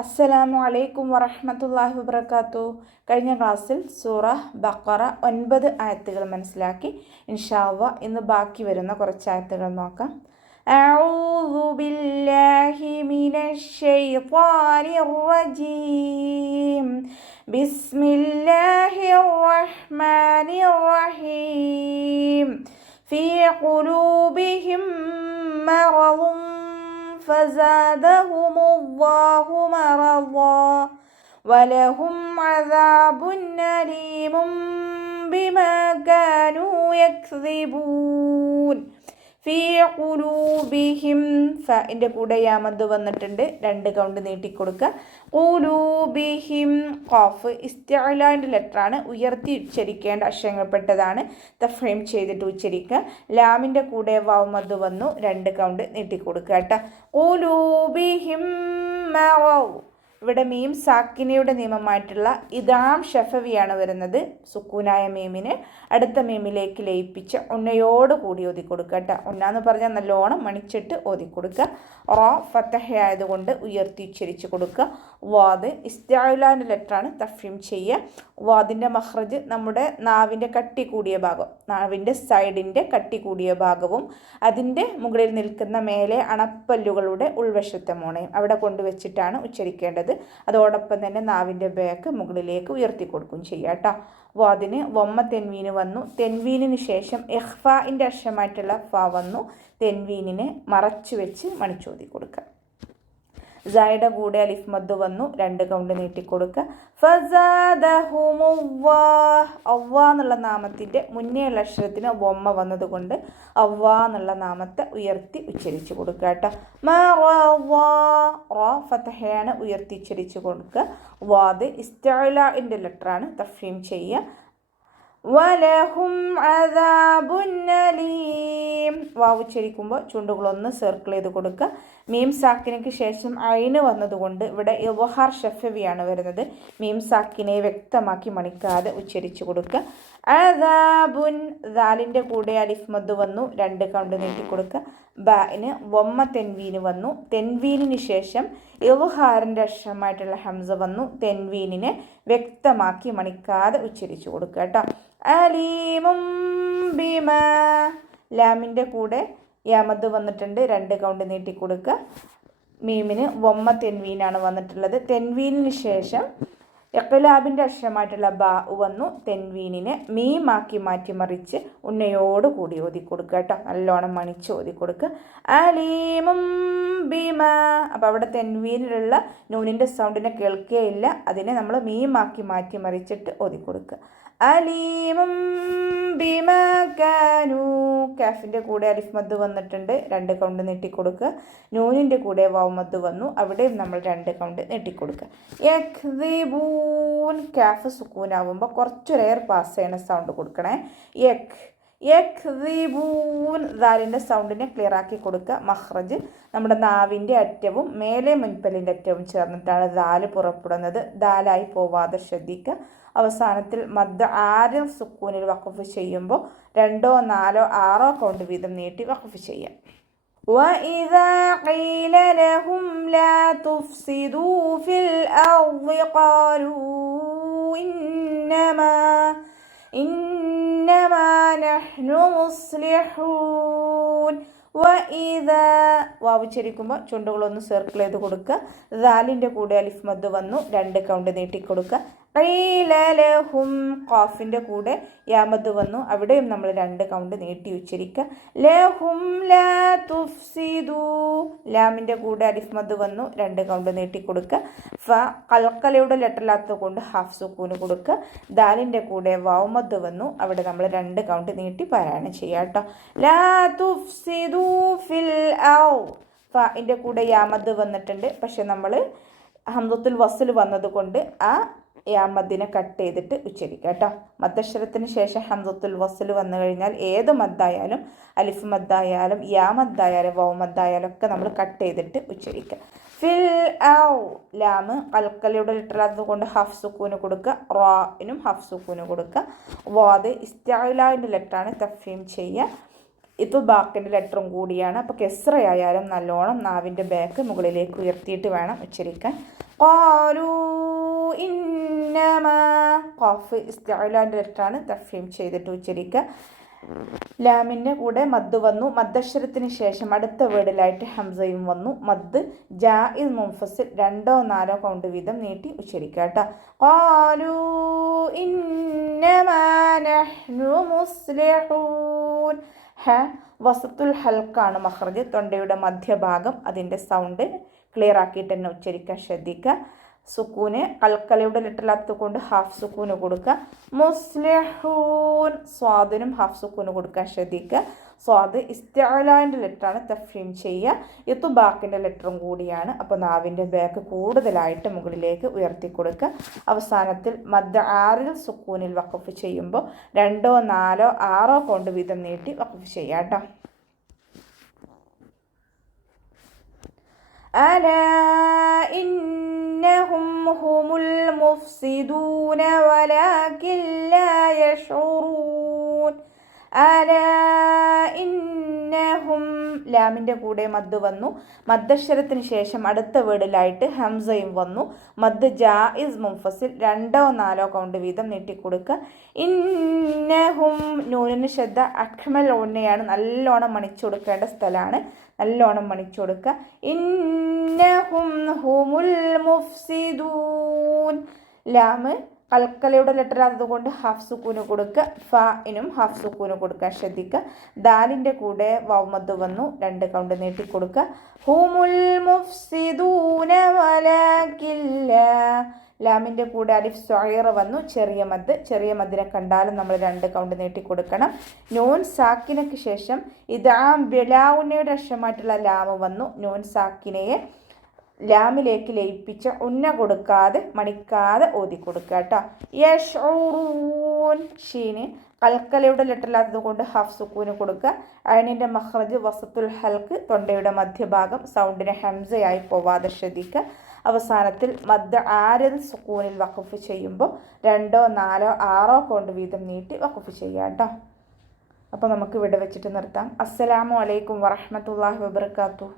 അസ്സലാമു അലൈക്കും വറഹ്മത്തുള്ളാഹി വബറകാതുഹു. കഴിഞ്ഞ ക്ലാസ്സിൽ സൂറ ബഖറ 9 ആയത്തുകൾ മനസ്സിലാക്കി. ഇൻഷാ അല്ലാഹ് ഇന്ന് ബാക്കി വരുന്ന കുറച്ച് ആയത്തുകൾ നോക്കാം. അഊദു ബില്ലാഹി മിനശ് ശൈത്വാനിർ റജീം. ബിസ്മില്ലാഹിർ റഹ്മാനിർ റഹീം. ഫീ ഖുലൂബിഹിം മറദുൻ فزادهم الله مرضا ولهم عذاب أليم بما كانوا يكذبون. ഫീ ഖുലൂബിഹിം ഫഇൻ്റെ കൂടെ യാമദ് വന്നിട്ടുണ്ട്, 2 കൗണ്ട് നീട്ടിക്കൊടുക്കുക. ഖുലൂബിഹിം ഖാഫ് ഇസ്തിഅലാൻ്റെ ലെറ്ററാണ്, ഉയർത്തി ഉച്ചരിക്കേണ്ട അക്ഷരങ്ങൾപ്പെട്ടതാണ്. തഫ്ഹീം ചെയ്തിട്ട് ഉച്ചരിക്കുക. ലാമിൻ്റെ കൂടെ വാവ് മദ് വന്നു, 2 കൗണ്ട് നീട്ടിക്കൊടുക്കുക കേട്ടോ. ഖുലൂബിഹിം മറദ്. ഇവിടെ മീം സാക്കിനയുടെ നിയമമായിട്ടുള്ള ഇദാം ഷഫവിയാണ് വരുന്നത്. സുക്കൂനായ മീമിന് അടുത്ത മീമിലേക്ക് ലയിപ്പിച്ച് ഉന്നയോട് കൂടി ഓതി കൊടുക്കുക കേട്ടോ. ഉന്നാന്ന് പറഞ്ഞാൽ നല്ലോണം മണിച്ചിട്ട് ഓതി കൊടുക്കുക. റോ ഫത്തഹ ആയതുകൊണ്ട് ഉയർത്തി ഉച്ചരിച്ച് കൊടുക്കുക. വാദ് ഇസ്തിഅലാൻ്റെ ലെറ്ററാണ്, തഫ്ഹീം ചെയ്യുക. വാദിൻ്റെ മഖ്റജ് നമ്മുടെ നാവിൻ്റെ കട്ടി കൂടിയ ഭാഗം, നാവിൻ്റെ സൈഡിൻ്റെ കട്ടി കൂടിയ ഭാഗവും അതിൻ്റെ മുകളിൽ നിൽക്കുന്ന മേലെ അണപ്പല്ലുകളുടെ ഉൾവശത്തെ മോണയും അവിടെ കൊണ്ടുവച്ചിട്ടാണ് ഉച്ചരിക്കേണ്ടത്. അതോടൊപ്പം തന്നെ നാവിൻ്റെ ബാക്ക് മുകളിലേക്ക് ഉയർത്തി കൊടുക്കുകയും ചെയ്യുക കേട്ടോ. വാദിന് വമ്മ തെൻവീന് വന്നു. തെൻവീനിന് ശേഷം ഇഖ്ഫാഇൻ്റെ അക്ഷരമായിട്ടുള്ള ഫ വന്നു. തെൻവീനിനെ മറച്ചു വെച്ച് മണിച്ചോതി കൊടുക്കുക. സയുടെ കൂടെ അലിഫ് മദ് വന്നു, 2 കൗണ്ട് നീട്ടിക്കൊടുക്കുക. ഫസാദഹുമുല്ലാഹ്. അവ്വാ എന്നുള്ള നാമത്തിൻ്റെ മുന്നേയുള്ള അക്ഷരത്തിന് വമ്മ വന്നതുകൊണ്ട് അവ്വാ എന്നുള്ള നാമത്തെ ഉയർത്തി ഉച്ചരിച്ച് കൊടുക്കുക കേട്ടോ. റോ ഫതഹയാണ്, ഉയർത്തി ഉച്ചരിച്ച് കൊടുക്കുക. വാദ് ഇസ്തിഅലാഇൻ്റെ ലെറ്ററാണ്, തഫ്ഹീം ചെയ്യുക. വലഹും അദാബുൻ അലീം. വാവ് ഉച്ചരിക്കുമ്പോൾ ചുണ്ടുകളൊന്ന് സർക്കിൾ ചെയ്ത് കൊടുക്കുക. മീം സാക്കിനയ്ക്ക് ശേഷം ഐന് വന്നതുകൊണ്ട് ഇവിടെ ഇദ്ഹാർ ഷഫവിയാണ് വരുന്നത്. മീം സാക്കിനെ വ്യക്തമാക്കി മണിക്കാതെ ഉച്ചരിച്ച് കൊടുക്കുക. അദാബുൻ. ദാലിൻ്റെ കൂടെ അലിഫ് മദ് വന്നു, 2 കൗണ്ട് നീട്ടിക്കൊടുക്കുക. ബാഇന് വമ്മ തെൻവീന് വന്നു. തെൻവീനിന് ശേഷം ഇദ്ഹാറിൻ്റെ അക്ഷരമായിട്ടുള്ള ഹംസ വന്നു. തെൻവീനിനെ വ്യക്തമാക്കി മണിക്കാതെ ഉച്ചരിച്ച് കൊടുക്കുക കേട്ടോ. അലീമും ബിമാ. ലാമിൻ്റെ കൂടെ യാമദ് വന്നിട്ടുണ്ട്, 2 കൗണ്ട് നീട്ടിക്കൊടുക്കുക. മീമിന് വമ്മ തെൻവീനാണ് വന്നിട്ടുള്ളത്. തെൻവീനിന് ശേഷം ഇഖ്ലാബിൻ്റെ അക്ഷരമായിട്ടുള്ള ബാ വന്നു. തെൻവീനിനെ മീമാക്കി മാറ്റിമറിച്ച് ഉന്നയോട് കൂടി ഓതി കൊടുക്കുക കേട്ടോ. നല്ലോണം മണിച്ച് ഓതി കൊടുക്കുക. അലീമും ബിമാ. അപ്പോൾ അവിടെ തെൻവീനിലുള്ള നൂനിൻ്റെ സൗണ്ടിനെ കേൾക്കുകയില്ല, അതിനെ നമ്മൾ മീമാക്കി മാറ്റിമറിച്ചിട്ട് ഓതി കൊടുക്കുക. അലീമും ബിമാ കാനൂ. കാഫിൻ്റെ കൂടെ അലിഫ് മദ് വന്നിട്ടുണ്ട്, 2 കൗണ്ട് നീട്ടിക്കൊടുക്കുക. നൂനിൻ്റെ കൂടെ വാവ് മദ് വന്നു, അവിടെയും നമ്മൾ 2 കൗണ്ട് നീട്ടിക്കൊടുക്കുക. യക്ദിബൂൻ. കാഫ് സുക്കൂനാവുമ്പോൾ കുറച്ചൊരു എയർ പാസ് ചെയ്യണ സൗണ്ട് കൊടുക്കണേ. യക്ദിബൂൻ. ദാലിൻ്റെ സൗണ്ടിനെ ക്ലിയർ ആക്കി കൊടുക്കുക. മഖ്റജ് നമ്മുടെ നാവിൻ്റെ അറ്റവും മേലെ മുൻപല്ലിൻ്റെ അറ്റവും ചേർന്നിട്ടാണ് ദാല് പുറപ്പെടുന്നത്. ദാലായി പോവാതെ ശ്രദ്ധിക്കുക. അവസാനത്തിൽ മദ് 6 സുക്കൂനിൽ വഖഫ് ചെയ്യുമ്പോൾ 2, 4, 6 കൗണ്ട് വീതം നീട്ടി വഖഫ് ചെയ്യാം. وَإِذَا قِيلَ لَهُمْ لَا تُفْسِدُوا فِي الْأَرْضِ قَالُوا إِنَّمَا نَحْنُ مُصْلِحُونَ. വഇദാ. വാവ് ഉച്ചരിക്കുമ്പോൾ ചുണ്ടുകളൊന്ന് സർക്കിൾ ചെയ്ത് കൊടുക്കുക. ദാലിൻ്റെ കൂടെ അലിഫ് മദ് വന്നു, 2 കൗണ്ട് നീട്ടിക്കൊടുക്കുക. ഖീല ലഹും. ഖാഫിൻ്റെ കൂടെ യാമദ് വന്നു, അവിടെയും നമ്മൾ 2 കൗണ്ട് നീട്ടി ഉച്ചരിക്കുക. ലഹും ലാ തുഫ്സിദൂ. ലാമിൻ്റെ കൂടെ അലിഫ് മദ് വന്നു, 2 കൗണ്ട് നീട്ടിക്കൊടുക്കുക. ഫ ഖൽഖലയുടെ ലെറ്ററില്ലാത്തത് കൊണ്ട് ഹാഫ് സുക്കൂന് കൊടുക്കുക. ദാലിൻ്റെ കൂടെ വാവ് മദ് വന്നു, അവിടെ നമ്മൾ 2 കൗണ്ട് നീട്ടി പാരായണം ചെയ്യുക കേട്ടോ. ലാ തുഫ്സിദൂ ഫിൽ അർദ്. ഫഇൻ്റെ കൂടെ യാമദ് വന്നിട്ടുണ്ട്, പക്ഷെ നമ്മൾ ഹംസത്തുൽ വസ്ൽ വന്നതുകൊണ്ട് ആ യാമദ്ദിനെ കട്ട് ചെയ്തിട്ട് ഉച്ചരിക്കുക കേട്ടോ. മദ്ദക്ഷരത്തിന് ശേഷം ഹംസത്തുൽ വസ്ൽ വന്നു കഴിഞ്ഞാൽ ഏത് മദ്ദായാലും, അലിഫ് മദ്ദായാലും യാമദ്ദായാലും വൗ മദ്ദായാലും ഒക്കെ നമ്മൾ കട്ട് ചെയ്തിട്ട് ഉച്ചരിക്കുക. ഫിൽ ഔ. ലാമ് ഖൽഖലയുടെ ലെറ്ററാത്തത് കൊണ്ട് ഹാഫ് സുക്കൂന് കൊടുക്കുക. റാഇനും ഹാഫ് സുക്കൂന് കൊടുക്കുക. വാദ് ഇസ്തിഅലാൻ്റെ ലെറ്ററാണ്, തഫ്ഹീം ചെയ്യുക. ഇത്ബാഖിൻ്റെ ലെറ്ററും കൂടിയാണ്. അപ്പോൾ കെസ്റയായാലും നല്ലോണം നാവിൻ്റെ ബാക്ക് മുകളിലേക്ക് ഉയർത്തിയിട്ട് വേണം ഉച്ചരിക്കാൻ. ഖാലൂ ഇന്നമാ ഖാഫ് ഇസ്തിഅലാന്റെ ലെറ്ററാണ്. തഫ്ഹീം ചെയ്തിട്ട് ഉച്ചരിക്കുക. ലാമിൻ്റെ കൂടെ മദ് വന്നു. മദ്ദക്ഷരത്തിന് ശേഷം അടുത്ത വേർഡിലായിട്ട് ഹംസയും വന്നു. മദ് ജായിസ് മുൻഫസിൽ 2 or 4 കൗണ്ട് വീതം നീട്ടി ഉച്ചരിക്കുക കേട്ടോ. ഖാലൂ ഇന്നമാ നഹ്നു മുസ്ലിഹൂൻ. ഹ വസത്തുൽ ഹൽക്കാണ് മഖ്റജ്, തൊണ്ടയുടെ മധ്യഭാഗം. അതിൻ്റെ സൗണ്ട് ക്ലിയർ ആക്കിയിട്ട് തന്നെ ഉച്ചരിക്കാൻ ശ്രദ്ധിക്കുക. സുക്കൂന് കൽക്കലയുടെ ലെറ്ററിലാത്തത് കൊണ്ട് ഹാഫ് സുക്കൂന് കൊടുക്കുക. മുസ്ലിഹൂൻ സ്വാദിനും ഹാഫ് സുക്കൂന് കൊടുക്കാൻ ശ്രദ്ധിക്കുക. സ്വാദ് ഇസ്തിഅലാന്റെ ലെറ്ററാണ്. തഫ്ഹീം ചെയ്യുക. ഇത്ബാഖിൻ്റെ ലെറ്ററും കൂടിയാണ്. അപ്പോൾ നാവിൻ്റെ ബാക്ക് കൂടുതലായിട്ട് മുകളിലേക്ക് ഉയർത്തി കൊടുക്കുക. അവസാനത്തിൽ മദ് ആറിൽ സുക്കൂനിൽ വഖഫ് ചെയ്യുമ്പോൾ 2 or 4 or 6 കൗണ്ട് വീതം നീട്ടി വഖഫ് ചെയ്യാം കേട്ടോ. ألا إنهم هم المفسدون ولكن لا يشعرون. ألا إنهم ലാമിൻ്റെ കൂടെ മദ് വന്നു. മദ്ദക്ഷരത്തിന് ശേഷം അടുത്ത വേർഡിലായിട്ട് ഹംസയും വന്നു. മദ് ജായിസ് മുൻഫസിൽ 2 or 4 കൗണ്ട് വീതം നീട്ടിക്കൊടുക്കുക. ഇന്നഹും നൂനിന് ശ്രദ്ധ. അക്മൽ ഓണ്ണയാണ്, നല്ലോണം മണിച്ചു കൊടുക്കേണ്ട സ്ഥലമാണ്. നല്ലോണം മണിച്ചു കൊടുക്കുക. ഇന്നഹും ഹുമുൽ മുഫ്സിദൂൻ. ലാമ് കൽക്കലയുടെ ലെറ്റർ ആയതുകൊണ്ട് ഹാഫ് സുക്കൂന് കൊടുക്കുക. ഫാഇനും ഹാഫ് സുക്കൂന് കൊടുക്കാൻ ശ്രദ്ധിക്കുക. ദാലിൻ്റെ കൂടെ വാവ് മദ് വന്നു. 2 കൗണ്ട് നീട്ടിക്കൊടുക്കുക. ഹുമുൽ മുഫ്സിദൂന വലാകിൻ ലാ. ലാമിൻ്റെ കൂടെ അലിഫ് സ്വഗീറ വന്നു. ചെറിയ മദ്. ചെറിയ മദ്ദിനെ കണ്ടാലും നമ്മൾ 2 കൗണ്ട് നീട്ടിക്കൊടുക്കണം. നൂൻ സാക്കിനയ്ക്ക് ശേഷം ഇദാം ബിലാഉന്നയുടെ അക്ഷരമായിട്ടുള്ള ലാമ് വന്നു. നൂൻ സാക്കിനയെ ലാമിലേക്ക് ലയിപ്പിച്ച ഉന്ന കൊടുക്കാതെ മണിക്കാതെ ഓതി കൊടുക്കുക കേട്ടോ. യശ്ഉറൂൻ ഷീന് കൽക്കലയുടെ ലെറ്ററിലാത്തത് കൊണ്ട് ഹാഫ് സുക്കൂന് കൊടുക്കുക. അയനിൻ്റെ മഖ്റജ് വസത്തുൽ ഹൽക്ക്, തൊണ്ടയുടെ മധ്യഭാഗം. സൗണ്ടിനെ ഹംസയായി പോവാതെ ശ്രദ്ധിക്കുക. അവസാനത്തിൽ മദ് ആരിൽ സുക്കൂനിൽ വഖഫ് ചെയ്യുമ്പോൾ 2 or 4 or 6 കൗണ്ട് വീതം നീട്ടി വഖഫ് ചെയ്യാം കേട്ടോ. അപ്പോൾ നമുക്ക് ഇവിടെ വെച്ചിട്ട് നിർത്താം. അസ്സലാമു അലൈക്കും വറഹ്മത്തുള്ളാഹി വബറകാതുഹു.